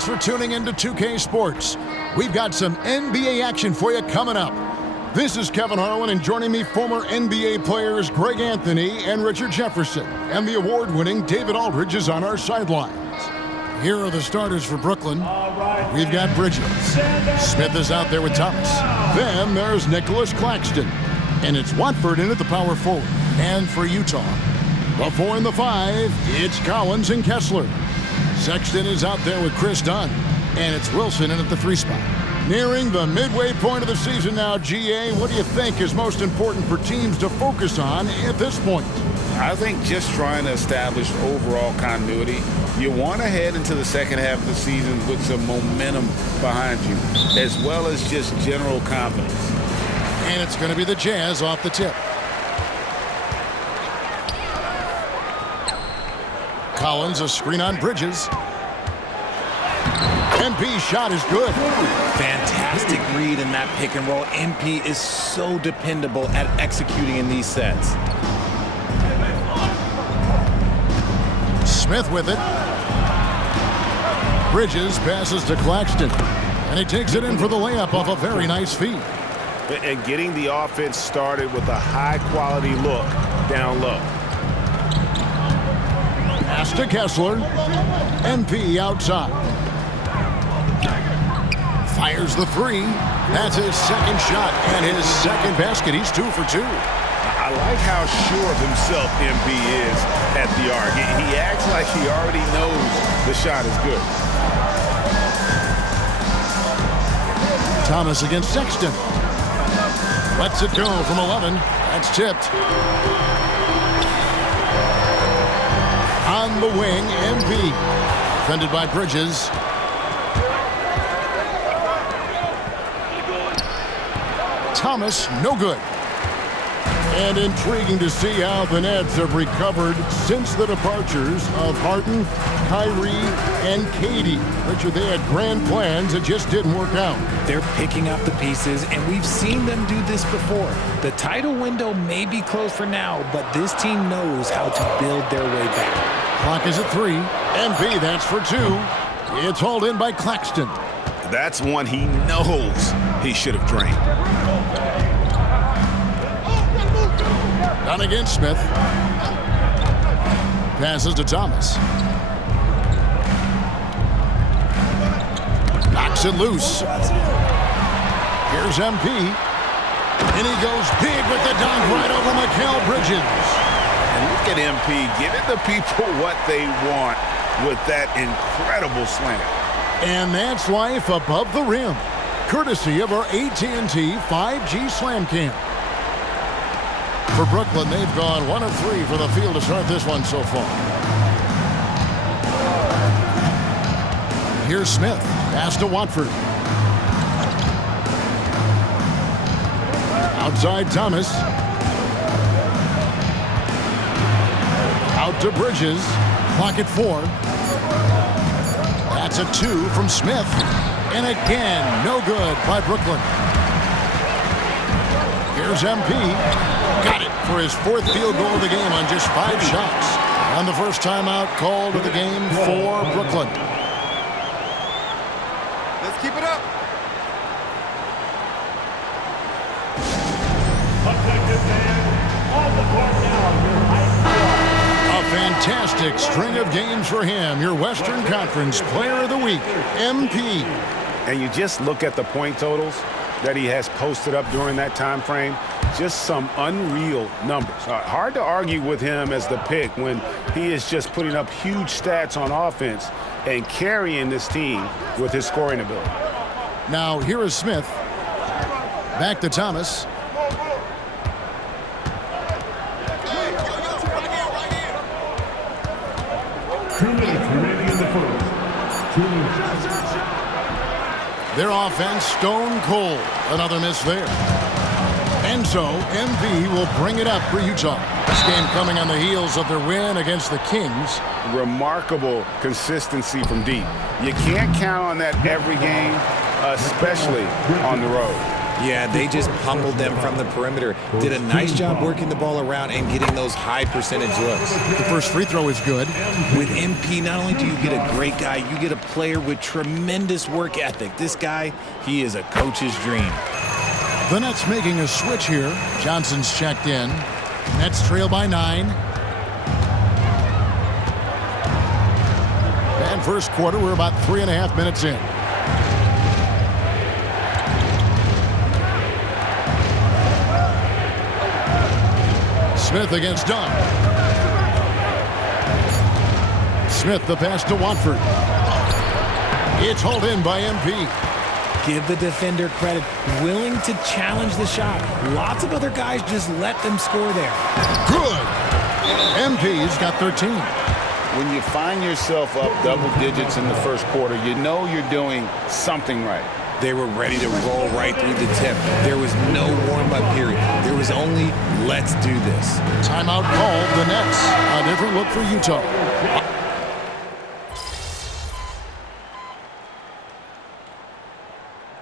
Thanks for tuning in to 2K Sports. We've got some NBA action for you coming up. This is Kevin Harlan, and joining me, former NBA players Greg Anthony and Richard Jefferson. And the award-winning David Aldridge is on our sidelines. Here are the starters for Brooklyn. We've got Bridges. Smith is out there with Thomas. Then there's Nicholas Claxton. And it's Watford in at the power forward. And for Utah, the 4 and the 5, it's Collins and Kessler. Sexton is out there with Chris Dunn. And it's Wilson in at the 3 spot. Nearing the midway point of the season now, GA, what do you think is most important for teams to focus on at this point? I think just trying to establish overall continuity. You want to head into the second half of the season with some momentum behind you, as well as just general confidence. And it's going to be the Jazz off the tip. Collins, a screen on Bridges. MP's shot is good. Fantastic read in that pick and roll. MP is so dependable at executing in these sets. Smith with it. Bridges passes to Claxton. And he takes it in for the layup off a very nice feed. And getting the offense started with a high-quality look down low. Pass to Kessler. MP outside. Fires the 3. That's his second shot and his second basket. He's 2 for 2. I like how sure of himself MP is at the arc. He acts like he already knows the shot is good. Thomas against Sexton. Lets it go from 11. That's tipped. On the wing, MP. Defended by Bridges. Thomas, no good. And intriguing to see how the Nets have recovered since the departures of Harden, Kyrie, and Katie. Richard, they had grand plans that just didn't work out. They're picking up the pieces, and we've seen them do this before. The title window may be closed for now, but this team knows how to build their way back. Clock is at 3. MP, that's for 2. It's hauled in by Claxton. That's one he knows he should have drained. Down against Smith. Passes to Thomas. Knocks it loose. Here's MP. And he goes big with the dunk right over Mikal Bridges. And look at MP giving the people what they want with that incredible slam. And that's life above the rim. Courtesy of our AT&T 5G Slam Cam. For Brooklyn, they've gone 1 of 3 for the field to start this one so far. Here's Smith. Pass to Watford. Outside Thomas. Out to Bridges. Clock at 4. That's a 2 from Smith. And again, no good by Brooklyn. Here's MP. Got it for his 4th field goal of the game on just 5 shots. And the first timeout called of the game for Brooklyn. Let's keep it up. A fantastic string of games for him. Your Western Conference Player of the Week, MP. And you just look at the point totals that he has posted up during that time frame. Just some unreal numbers. Hard to argue with him as the pick when he is just putting up huge stats on offense and carrying this team with his scoring ability. Now here is Smith. Back to Thomas. Their offense stone cold. Another miss there. And so MP will bring it up for Utah. This game coming on the heels of their win against the Kings. Remarkable consistency from deep. You can't count on that every game, especially on the road. Yeah, they just pummeled them from the perimeter. Did a nice job working the ball around and getting those high percentage looks. The first free throw is good. With MP, not only do you get a great guy, you get a player with tremendous work ethic. This guy, he is a coach's dream. The Nets making a switch here. Johnson's checked in. Nets trail by 9. And first quarter, we're about 3.5 minutes in. Smith against Dunn. Smith the pass to Watford. It's hauled in by MP. Give the defender credit, willing to challenge the shot. Lots of other guys just let them score there. Good. MP's got 13. When you find yourself up double digits in the first quarter, you know you're doing something right. They were ready to roll right through the tip. There was no warm-up period. There was only, let's do this. Timeout called. The Nets. A different look for Utah.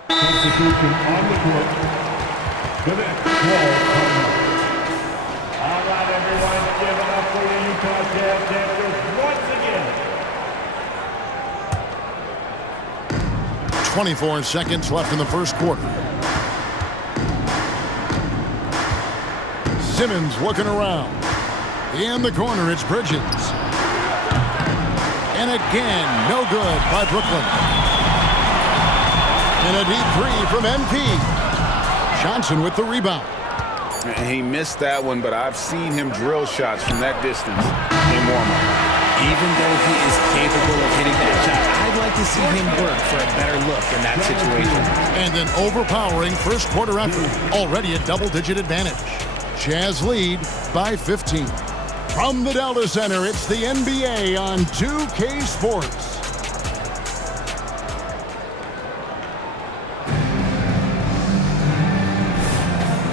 Substitution on the court. The next ball timeout. All right, everyone, give it up for your Utah Jazz dancers once again. 24 seconds left in the first quarter. Simmons looking around. In the corner, it's Bridges. And again, no good by Brooklyn. And a deep three from MP. Johnson with the rebound. He missed that one, but I've seen him drill shots from that distance in warm-up. Even though he is capable of hitting that shot, I'd like to see him work for a better look in that situation. And an overpowering first quarter effort. Already a double-digit advantage. Jazz lead by 15. From the Delta Center, it's the NBA on 2K Sports.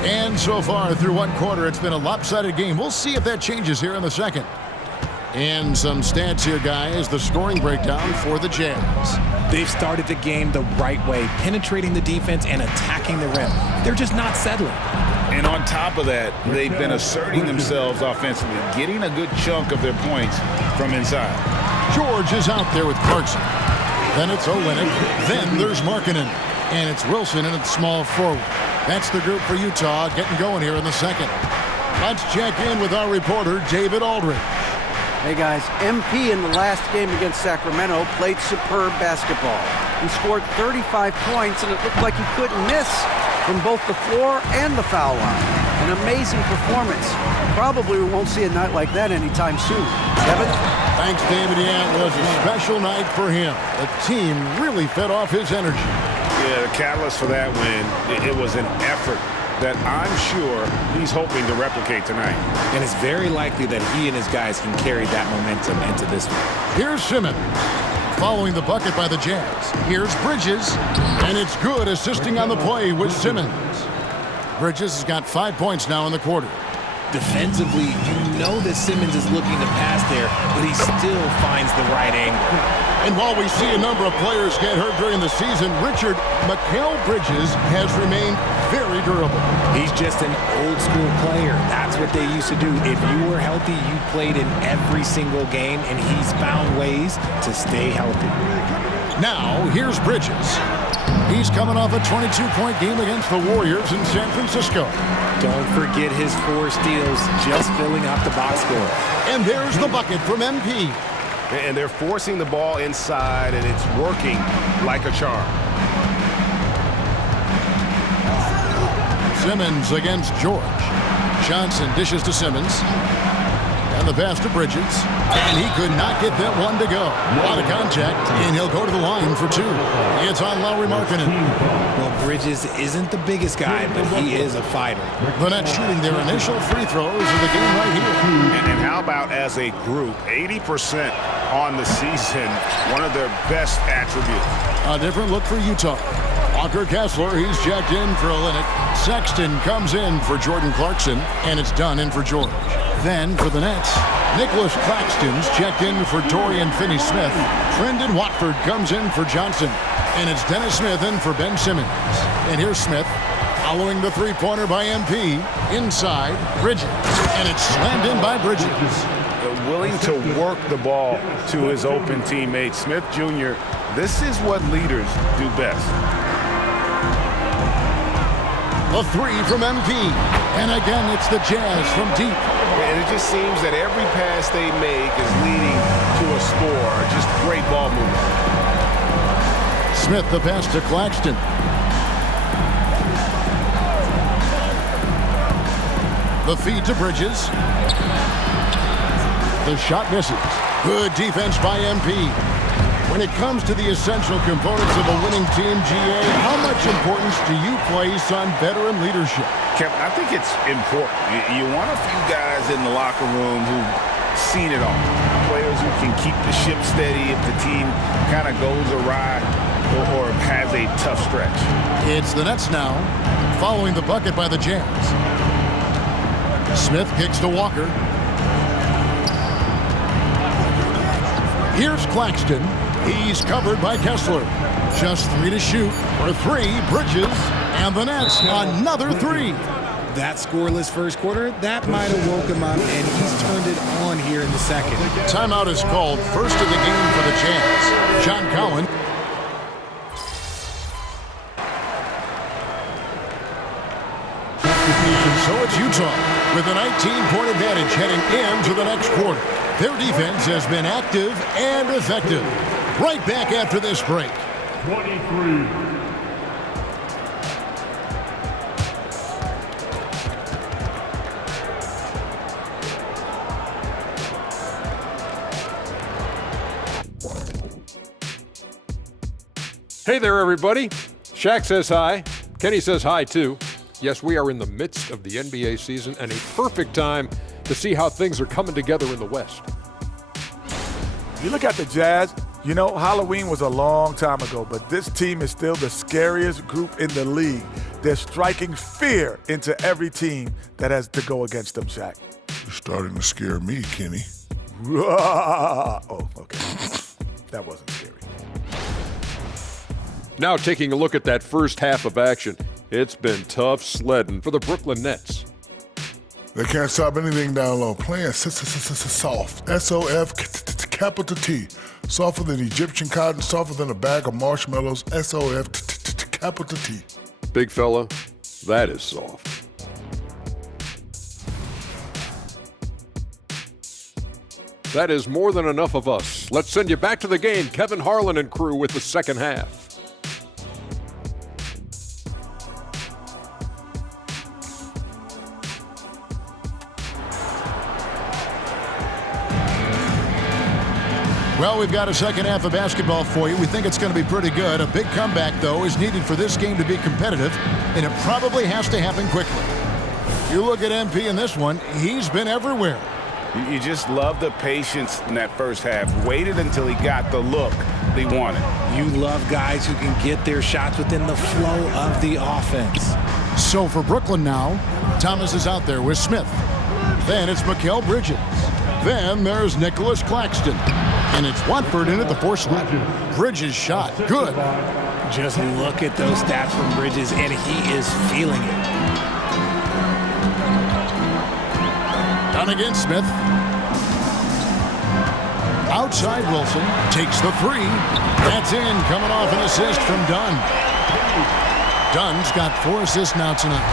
And so far through one quarter, it's been a lopsided game. We'll see if that changes here in the second. And some stats here, guys. The scoring breakdown for the Jazz. They've started the game the right way, penetrating the defense and attacking the rim. They're just not settling. And on top of that, they've been asserting themselves offensively, getting a good chunk of their points from inside. George is out there with Clarkson. Then it's Olynyk. Then there's Markkanen. And it's Wilson and it's small forward. That's the group for Utah getting going here in the second. Let's check in with our reporter, David Aldridge. Hey guys, MP in the last game against Sacramento played superb basketball. He scored 35 points and it looked like he couldn't miss from both the floor and the foul line. An amazing performance. Probably we won't see a night like that anytime soon. Kevin? Thanks, David. Yeah, it was a special night for him. The team really fed off his energy. Yeah, the catalyst for that win, it was an effort that I'm sure he's hoping to replicate tonight. And it's very likely that he and his guys can carry that momentum into this one. Here's Simmons. Following the bucket by the Jazz. Here's Bridges. And it's good assisting on the play with Simmons. Bridges has got 5 points now in the quarter. Defensively, you know that Simmons is looking to pass there, but he still finds the right angle. And while we see a number of players get hurt during the season, Richard, Mikal Bridges has remained very durable. He's just an old school player. That's what they used to do. If you were healthy, you played in every single game, and he's found ways to stay healthy. Now, here's Bridges. He's coming off a 22-point game against the Warriors in San Francisco. Don't forget his 4 steals, just filling up the box score. And there's the bucket from MP. And they're forcing the ball inside, and it's working like a charm. Simmons against George. Johnson dishes to Simmons. And the pass to Bridges. And he could not get that one to go. A lot of contact, and he'll go to the line for 2. It's on Lauri Markkanen. Well, Bridges isn't the biggest guy, but he is a fighter. The Nets shooting their initial free throws of the game right here. And how about as a group, 80% on the season, one of their best attributes. A different look for Utah. Walker Kessler, he's checked in for Olynyk. Sexton comes in for Jordan Clarkson, and it's done in for George. Then for the Nets, Nicholas Claxton's checked in for Dorian Finney-Smith. Trendon Watford comes in for Johnson. And it's Dennis Smith in for Ben Simmons. And here's Smith. Following the three-pointer by MP. Inside, Bridges. And it's slammed in by Bridges. Willing to work the ball to his open teammate. Smith Jr., this is what leaders do best. A three from MP. And again, it's the Jazz from deep. And it just seems that every pass they make is leading to a score. Just great ball movement. Smith the pass to Claxton. The feed to Bridges. The shot misses. Good defense by MP. When it comes to the essential components of a winning team, GA, how much importance do you place on veteran leadership? Kevin, I think it's important. You want a few guys in the locker room who've seen it all. Players who can keep the ship steady if the team kind of goes awry or has a tough stretch. It's the Nets now, following the bucket by the Jazz. Smith kicks to Walker. Here's Claxton. He's covered by Kessler. Just 3 to shoot. For 3, Bridges. And the Nets, another 3. That scoreless first quarter, that might have woke him up, and he's turned it on here in the second. Timeout is called. First of the game for the Jazz. John Cowan. So it's Utah with a 19-point advantage heading into the next quarter. Their defense has been active and effective. Right back after this break. 23. Hey there, everybody. Shaq says hi. Kenny says hi, too. Yes, we are in the midst of the NBA season and a perfect time to see how things are coming together in the West. You look at the Jazz, you know, Halloween was a long time ago, but this team is still the scariest group in the league. They're striking fear into every team that has to go against them, Shaq. You're starting to scare me, Kenny. Oh, okay. That wasn't scary. Now taking a look at that first half of action, it's been tough sledding for the Brooklyn Nets. They can't stop anything down low. Playing soft. S-O-F, capital T. Softer than Egyptian cotton, softer than a bag of marshmallows. S-O-F, capital T. Big fella, that is soft. That is more than enough of us. Let's send you back to the game. Kevin Harlan and crew with the second half. Well, we've got a second half of basketball for you. We think it's going to be pretty good. A big comeback, though, is needed for this game to be competitive, and it probably has to happen quickly. You look at MP in this one, he's been everywhere. You just love the patience in that first half. Waited until he got the look he wanted. You love guys who can get their shots within the flow of the offense. So for Brooklyn now, Thomas is out there with Smith. Then it's Mikal Bridges. Then there's Nicholas Claxton. And it's Watford in at the fourth slot. Bridges shot. Good. Just look at those stats from Bridges, and he is feeling it. Done against Smith. Outside Wilson. Takes the 3. That's in. Coming off an assist from Dunn. Dunn's got 4 assists now tonight.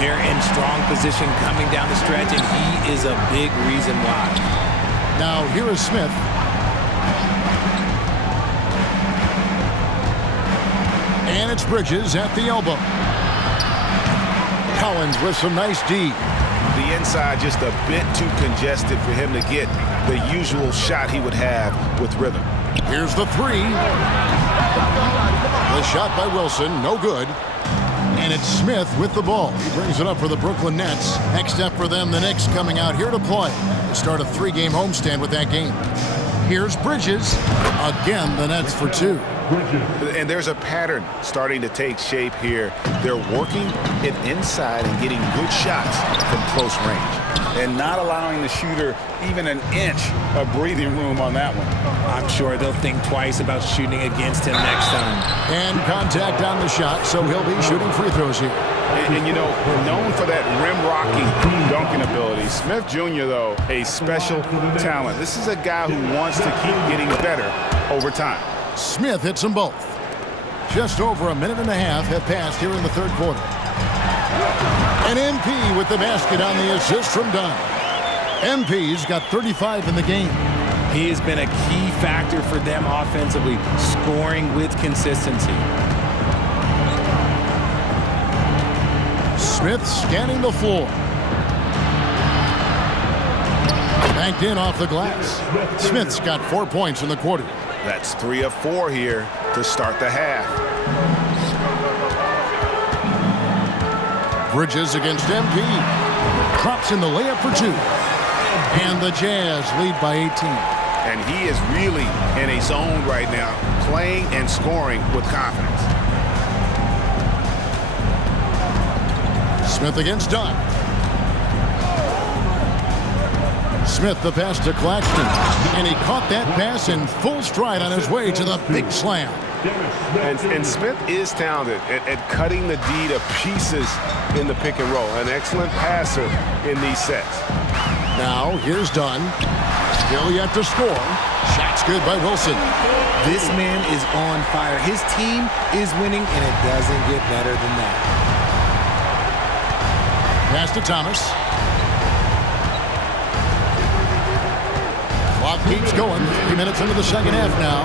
They're in strong position coming down the stretch, and he is a big reason why. Now here is Smith. And it's Bridges at the elbow. Collins with some nice D. The inside just a bit too congested for him to get the usual shot he would have with rhythm. Here's the 3. The shot by Wilson, no good. And it's Smith with the ball. He brings it up for the Brooklyn Nets. Next up for them, the Knicks coming out here to play. Start a 3-game homestand with that game. Here's Bridges. Again, the Nets for 2. And there's a pattern starting to take shape here. They're working it inside and getting good shots from close range and not allowing the shooter even an inch of breathing room on that one. I'm sure they'll think twice about shooting against him next time. And contact on the shot, so he'll be shooting free throws here. And you know, known for that rim-rocking, dunking ability. Smith Jr., though, a special talent. This is a guy who wants to keep getting better over time. Smith hits them both. Just over a minute and a half have passed here in the third quarter. And MP with the basket on the assist from Dunn. MP's got 35 in the game. He has been a key factor for them offensively, scoring with consistency. Smith scanning the floor. Banked in off the glass. Smith's got 4 points in the quarter. That's 3 of 4 here to start the half. Bridges against MP. Drops in the layup for 2. And the Jazz lead by 18. And he is really in a zone right now, playing and scoring with confidence. Smith against Dunn. Smith the pass to Claxton. And he caught that pass in full stride on his way to the big slam. And Smith is talented at cutting the D to pieces in the pick and roll. An excellent passer in these sets. Now here's Dunn. Still yet to score. Shot's good by Wilson. This man is on fire. His team is winning, and it doesn't get better than that. Pass to Thomas. Clock keeps going. 3 minutes into the second half now.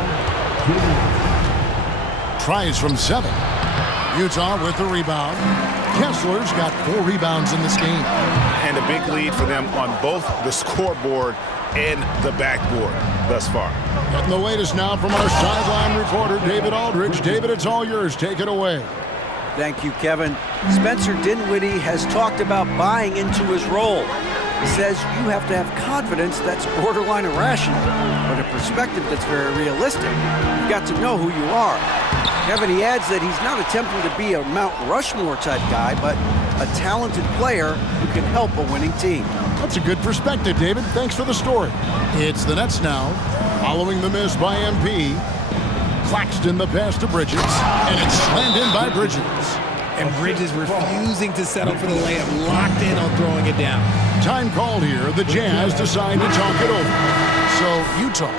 Tries from 7. Utah with the rebound. Kessler's got 4 rebounds in this game. And a big lead for them on both the scoreboard and the backboard thus far. Getting the latest now from our sideline reporter, David Aldridge. David, it's all yours. Take it away. Thank you, Kevin. Spencer Dinwiddie has talked about buying into his role. He says you have to have confidence that's borderline irrational, but a perspective that's very realistic. You've got to know who you are. Kevin, he adds that he's not attempting to be a Mount Rushmore type guy, but a talented player who can help a winning team. That's a good perspective, David. Thanks for the story. It's the Nets now, following the miss by MP. Claxton the pass to Bridges, and it's slammed in by Bridges. And Bridges refusing to settle for the layup, locked in on throwing it down. Time called here. The Jazz decide to talk it over. So Utah.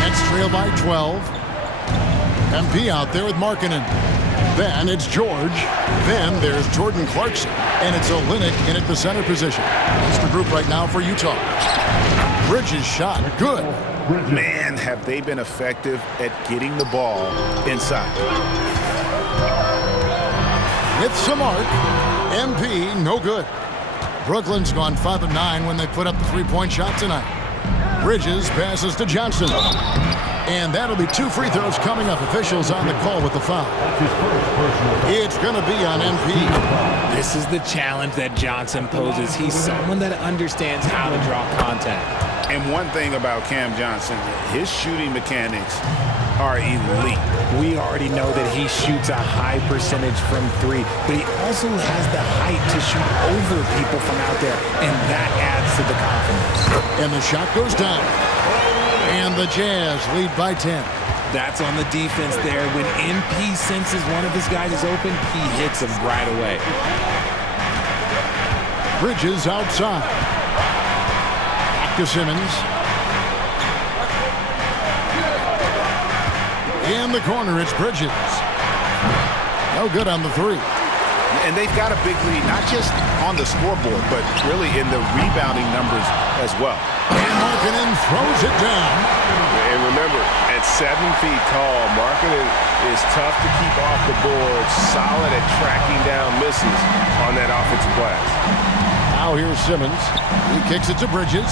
Nets trail by 12. MP out there with Markkanen. Then it's George. Then there's Jordan Clarkson. And it's Olynyk in at the center position. That's the group right now for Utah. Bridges shot. Good. Man, have they been effective at getting the ball inside. With some arc. MP, no good. Brooklyn's gone 5 of 9 when they put up the three-point shot tonight. Bridges passes to Johnson. And that'll be 2 free throws coming up. Officials on the call with the foul. It's going to be on MP. This is the challenge that Johnson poses. He's someone that understands how to draw contact. And one thing about Cam Johnson, his shooting mechanics are elite. We already know that he shoots a high percentage from 3, but he also has the height to shoot over people from out there, and that adds to the confidence. And the shot goes down. And the Jazz lead by 10. That's on the defense there. When MP senses one of his guys is open, he hits him right away. Bridges outside. Back to Simmons. In the corner, it's Bridges. No good on the 3. And they've got a big lead, not just on the scoreboard, but really in the rebounding numbers as well. And Markkanen throws it down. And remember, at 7 feet tall, Markkanen is tough to keep off the board, solid at tracking down misses on that offensive glass. Now here's Simmons. He kicks it to Bridges.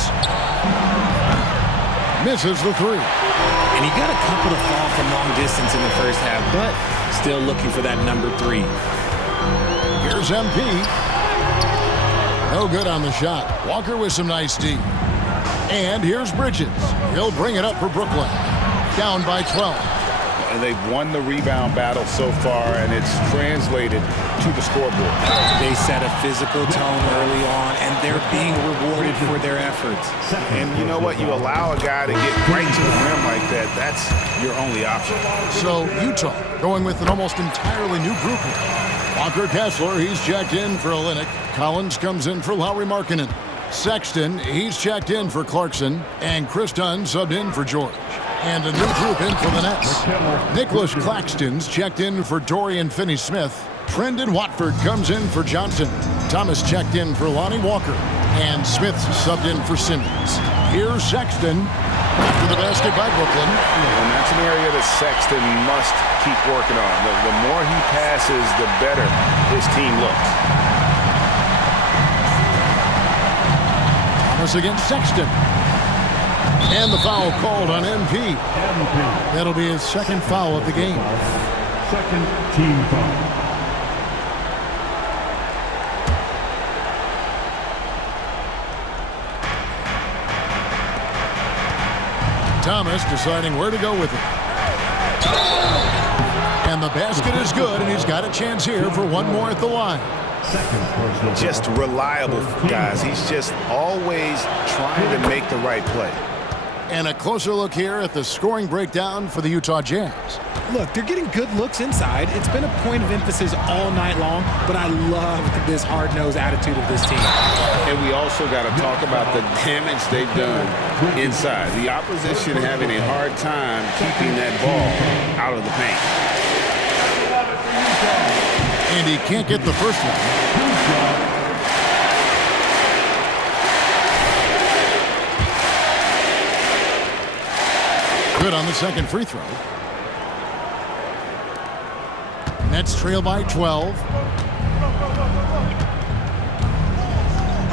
Misses the 3. And he got a couple to fall from long distance in the first half, but still looking for that number 3. Here's MP. No good on the shot. Walker with some nice D. And here's Bridges. He'll bring it up for Brooklyn. Down by 12. And they've won the rebound battle so far, and it's translated to the scoreboard. They set a physical tone early on, and they're being rewarded for their efforts. And you know what? You allow a guy to get right to the rim like that, that's your only option. So Utah going with an almost entirely new group here. Walker Kessler, he's checked in for Olynyk. Collins comes in for Lauri Markkanen. Sexton, he's checked in for Clarkson. And Chris Dunn subbed in for George. And a new group in for the Nets. Nicholas Claxton's checked in for Dorian Finney-Smith. Trendon Watford comes in for Johnson. Thomas checked in for Lonnie Walker. And Smith subbed in for Simmons. Here's Sexton after the basket by Brooklyn. And that's an area that Sexton must keep working on. The more he passes, the better his team looks. Thomas against Sexton. And the foul called on MP. That'll be his second foul of the game. Second team foul. Thomas deciding where to go with it. And the basket is good, and he's got a chance here for one more at the line. Just reliable, guys. He's just always trying to make the right play. And a closer look here at the scoring breakdown for the Utah Jazz. Look, they're getting good looks inside. It's been a point of emphasis all night long, but I love this hard-nosed attitude of this team. And we also got to talk about the damage they've done inside. The opposition having a hard time keeping that ball out of the paint. And he can't get the first one. Good on the second free throw. Nets trail by 12.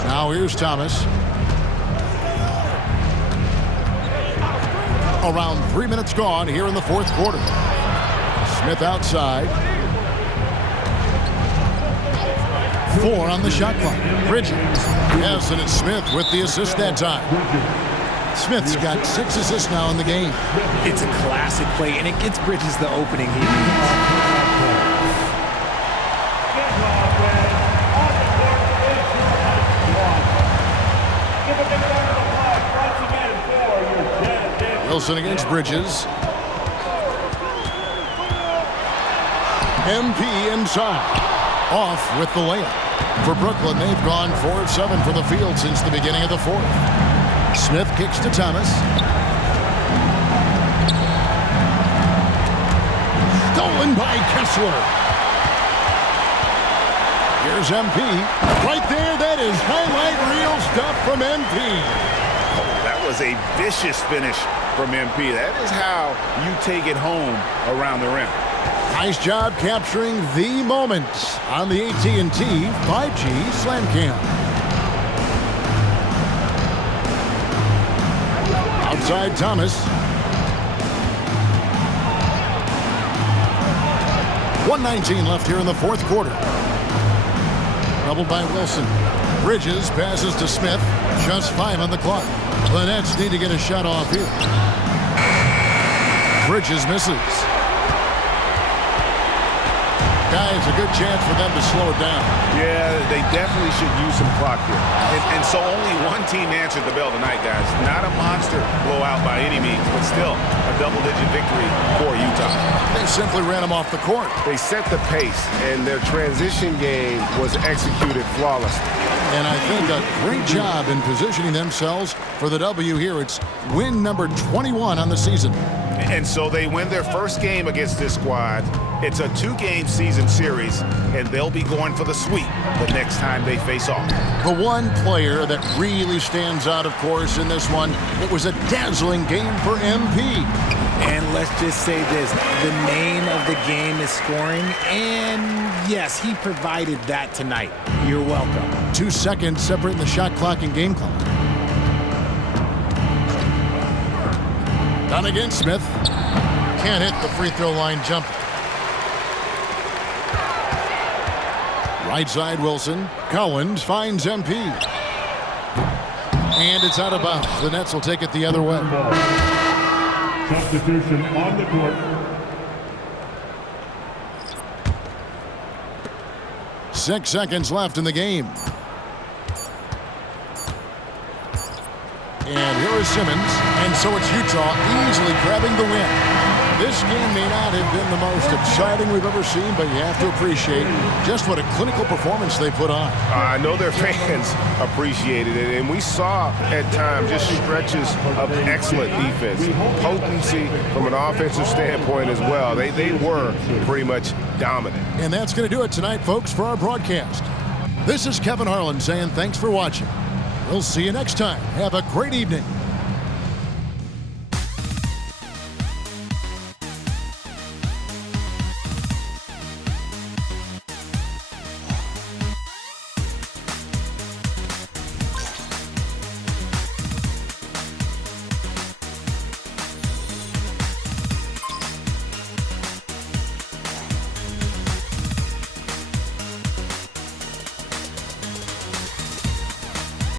Now here's Thomas. Around 3 minutes gone here in the fourth quarter. Smith outside. 4 on the shot clock. Bridges. Yes, and it's Smith with the assist that time. Smith's got 6 assists now in the game. It's a classic play, and it gets Bridges the opening he needs. Wilson against Bridges. MP inside. Off with the layup. For Brooklyn, they've gone 4 of 7 from the field since the beginning of the fourth. Smith kicks to Thomas. Stolen by Kessler. Here's MP. Right there, that is highlight reel stuff from MP. Oh, that was a vicious finish from MP. That is how you take it home around the rim. Nice job capturing the moments on the AT&T 5G Slam Cam. Outside Thomas. 1:19 left here in the fourth quarter. Doubled by Wilson. Bridges passes to Smith. Just 5 on the clock. The Nets need to get a shot off here. Bridges misses. Guys, a good chance for them to slow it down. Yeah, they definitely should use some clock here. And so only one team answered the bell tonight, guys. Not a monster blowout by any means, but still a double-digit victory for Utah. They simply ran them off the court. They set the pace, and their transition game was executed flawlessly. And I think a great job in positioning themselves for the W here. It's win number 21 on the season. And so they win their first game against this squad. It's a 2-game season series, and they'll be going for the sweep the next time they face off. The one player that really stands out, of course, in this one, it was a dazzling game for MP. And let's just say this, the name of the game is scoring, and yes, he provided that tonight. You're welcome. 2 seconds separating the shot clock and game clock. Done against Smith. Can't hit the free throw line jumper. Right side Wilson. Collins finds MP. And it's out of bounds. The Nets will take it the other way. Substitution on the court. 6 seconds left in the game. And here is Simmons, and so it's Utah easily grabbing the win. This game may not have been the most exciting we've ever seen, but you have to appreciate just what a clinical performance they put on. I know their fans appreciated it, and we saw at times just stretches of excellent defense, potency from an offensive standpoint as well. They were pretty much dominant. And that's going to do it tonight, folks, for our broadcast. This is Kevin Harlan saying thanks for watching. We'll see you next time. Have a great evening.